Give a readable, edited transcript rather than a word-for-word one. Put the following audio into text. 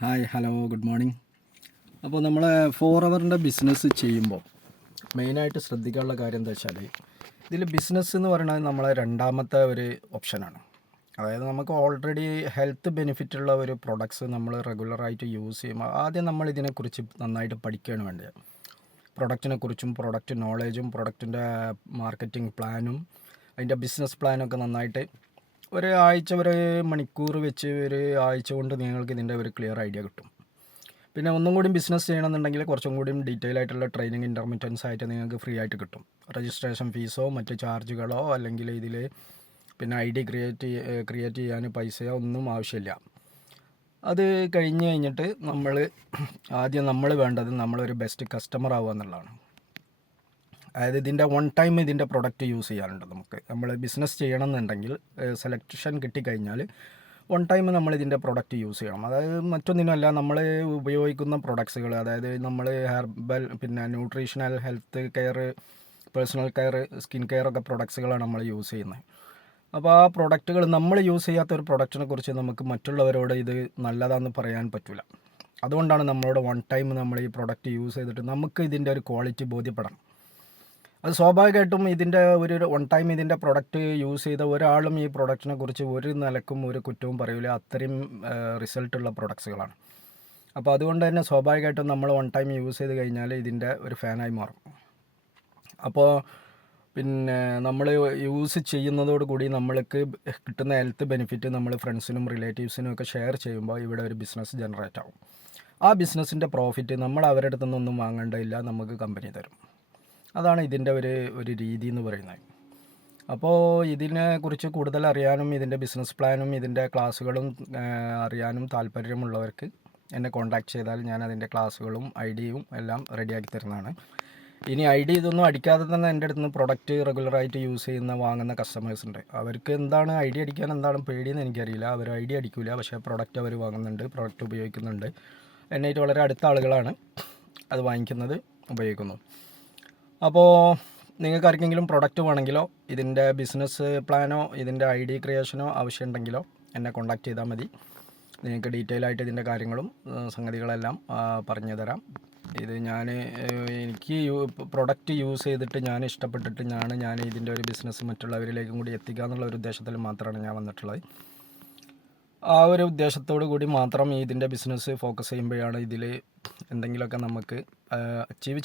Hello, good morning. അപ്പോൾ നമ്മൾ 4 ഹവറിൻ്റെ business ചെയ്യുമ്പോൾ മെയിനായിട്ട് ശ്രദ്ധിക്കാനുള്ള കാര്യം എന്താ വെച്ചാൽ, ഇതിൽ ബിസിനസ് എന്ന് പറയുന്നത് നമ്മളെ രണ്ടാമത്തെ ഒരു ഓപ്ഷനാണ്. അതായത് നമുക്ക് ഓൾറെഡി ഹെൽത്ത് ബെനിഫിറ്റുള്ള ഒരു പ്രൊഡക്ട്സ് നമ്മൾ റെഗുലറായിട്ട് യൂസ് ചെയ്യുമ്പോൾ ആദ്യം നമ്മൾ ഇതിനെക്കുറിച്ച് നന്നായിട്ട് പഠിക്കുകയാണ് വേണ്ടത്. പ്രൊഡക്റ്റിനെ കുറിച്ചും പ്രൊഡക്റ്റ് നോളേജും പ്രൊഡക്റ്റിൻ്റെ മാർക്കറ്റിംഗ് പ്ലാനും അതിൻ്റെ ബിസിനസ് പ്ലാനൊക്കെ നന്നായിട്ട് ഒരു മണിക്കൂർ വെച്ച് ഒരു ആഴ്ച കൊണ്ട് നിങ്ങൾക്ക് ഇതിൻ്റെ ഒരു ക്ലിയർ ഐഡിയ കിട്ടും. പിന്നെ ഒന്നും കൂടി ബിസിനസ് ചെയ്യണമെന്നുണ്ടെങ്കിൽ കുറച്ചും കൂടി ഡീറ്റെയിൽ ആയിട്ടുള്ള ട്രെയിനിങ് ഇൻ്റർമീഡിയൻസ് ആയിട്ട് നിങ്ങൾക്ക് ഫ്രീ ആയിട്ട് കിട്ടും. രജിസ്ട്രേഷൻ ഫീസോ മറ്റ് ചാർജുകളോ അല്ലെങ്കിൽ ഇതിൽ പിന്നെ ID ക്രിയേറ്റ് ചെയ്യാൻ പൈസയോ ഒന്നും ആവശ്യമില്ല. അത് കഴിഞ്ഞിട്ട് നമ്മൾ വേണ്ടത് നമ്മളൊരു ബെസ്റ്റ് കസ്റ്റമർ ആവുക എന്നുള്ളതാണ്. അതായത് ഇതിൻ്റെ ടൈം ഇതിൻ്റെ പ്രൊഡക്റ്റ് യൂസ് ചെയ്യാറുണ്ട്. നമ്മൾ ബിസിനസ് ചെയ്യണം എന്നുണ്ടെങ്കിൽ സെലക്ഷൻ കിട്ടിക്കഴിഞ്ഞാൽ ടൈം നമ്മൾ ഇതിൻ്റെ പ്രൊഡക്റ്റ് യൂസ് ചെയ്യണം. അതായത് മറ്റൊന്നിനുമല്ല, നമ്മൾ ഉപയോഗിക്കുന്ന പ്രൊഡക്ട്സുകൾ, അതായത് നമ്മൾ ഹെർബൽ, പിന്നെ nutritional, health care, personal care, skin care ഒക്കെ പ്രൊഡക്ട്സുകളാണ് നമ്മൾ യൂസ് ചെയ്യുന്നത്. അപ്പോൾ ആ പ്രൊഡക്റ്റുകൾ നമ്മൾ യൂസ് ചെയ്യാത്ത ഒരു പ്രൊഡക്റ്റിനെ കുറിച്ച് നമുക്ക് മറ്റുള്ളവരോട് ഇത് നല്ലതാണെന്ന് പറയാൻ പറ്റില്ല. അതുകൊണ്ടാണ് നമ്മളോട് ടൈം നമ്മൾ ഈ പ്രൊഡക്റ്റ് യൂസ് ചെയ്തിട്ട് നമുക്ക് ഇതിൻ്റെ ഒരു ക്വാളിറ്റി ബോധ്യപ്പെടണം. അത് സ്വാഭാവികമായിട്ടും ഇതിൻ്റെ ഒരു ടൈം ഇതിൻ്റെ പ്രൊഡക്റ്റ് യൂസ് ചെയ്ത ഒരാളും ഈ പ്രൊഡക്റ്റിനെ കുറിച്ച് ഒരു നിലക്കും ഒരു കുറ്റവും പറയില്ല. അത്രയും റിസൾട്ടുള്ള പ്രൊഡക്ട്സുകളാണ്. അപ്പോൾ അതുകൊണ്ട് തന്നെ സ്വാഭാവികമായിട്ടും നമ്മൾ ടൈം യൂസ് ചെയ്ത് കഴിഞ്ഞാൽ ഇതിൻ്റെ ഒരു ഫാനായി മാറും. അപ്പോൾ പിന്നെ നമ്മൾ യൂസ് ചെയ്യുന്നതോടുകൂടി നമ്മൾക്ക് കിട്ടുന്ന ഹെൽത്ത് ബെനിഫിറ്റ് നമ്മൾ ഫ്രണ്ട്സിനും റിലേറ്റീവ്സിനും ഒക്കെ ഷെയർ ചെയ്യുമ്പോൾ ഇവിടെ ഒരു ബിസിനസ് ജനറേറ്റ് ആവും. ആ ബിസിനസ്സിൻ്റെ പ്രോഫിറ്റ് നമ്മൾ അവരുടെ അടുത്തു നിന്നൊന്നും വാങ്ങേണ്ടതില്ല, നമുക്ക് കമ്പനി തരും. അതാണ് ഇതിൻ്റെ ഒരു രീതി എന്ന് പറയുന്നത്. അപ്പോൾ ഇതിനെക്കുറിച്ച് കൂടുതൽ അറിയാനും ഇതിൻ്റെ ബിസിനസ് പ്ലാനും ഇതിൻ്റെ ക്ലാസ്സുകളും അറിയാനും താല്പര്യമുള്ളവർക്ക് എന്നെ കോൺടാക്റ്റ് ചെയ്താൽ ഞാൻ അതിൻ്റെ ക്ലാസ്സുകളും ഐഡിയയും എല്ലാം റെഡിയാക്കി തരുന്നതാണ്. ഇനി ഇതൊന്നും അടിക്കാതെ തന്നെ എൻ്റെ അടുത്ത് നിന്ന് പ്രൊഡക്റ്റ് റെഗുലറായിട്ട് യൂസ് ചെയ്യുന്ന വാങ്ങുന്ന കസ്റ്റമേഴ്സ് ഉണ്ട്. അവർക്ക് എന്താണ് അടിക്കാൻ എന്താണ് പേടിയെന്ന് എനിക്കറിയില്ല. അവർ അടിക്കില്ല, പക്ഷേ പ്രൊഡക്റ്റ് അവർ വാങ്ങുന്നുണ്ട്, പ്രൊഡക്റ്റ് ഉപയോഗിക്കുന്നുണ്ട്. എന്നായിട്ട് വളരെ അടുത്ത ആളുകളാണ് അത് വാങ്ങിക്കുന്നത്, ഉപയോഗിക്കുന്നു. അപ്പോൾ നിങ്ങൾക്ക് ആർക്കെങ്കിലും പ്രൊഡക്റ്റ് വേണമെങ്കിലോ ഇതിൻ്റെ ബിസിനസ് പ്ലാനോ ഇതിൻ്റെ ID ക്രിയേഷനോ ആവശ്യമുണ്ടെങ്കിലോ എന്നെ കോൺടാക്റ്റ് ചെയ്താൽ മതി. നിങ്ങൾക്ക് ഡീറ്റെയിൽ ആയിട്ട് ഇതിൻ്റെ കാര്യങ്ങളും സംഗതികളെല്ലാം പറഞ്ഞു തരാം. ഇത് എനിക്ക് പ്രൊഡക്റ്റ് യൂസ് ചെയ്തിട്ട് ഞാൻ ഇഷ്ടപ്പെട്ടിട്ട് ഞാൻ ഇതിൻ്റെ ഒരു ബിസിനസ് മറ്റുള്ളവരിലേക്കും കൂടി എത്തിക്കുക എന്നുള്ള ഒരു ഉദ്ദേശത്തിൽ മാത്രമാണ് ഞാൻ വന്നിട്ടുള്ളത്. ആ ഒരു ഉദ്ദേശത്തോടു കൂടി മാത്രം ഇതിൻ്റെ ബിസിനസ് ഫോക്കസ് ചെയ്യുമ്പോഴാണ് ഇതിൽ എന്തെങ്കിലുമൊക്കെ നമുക്ക് അച്ചീവ്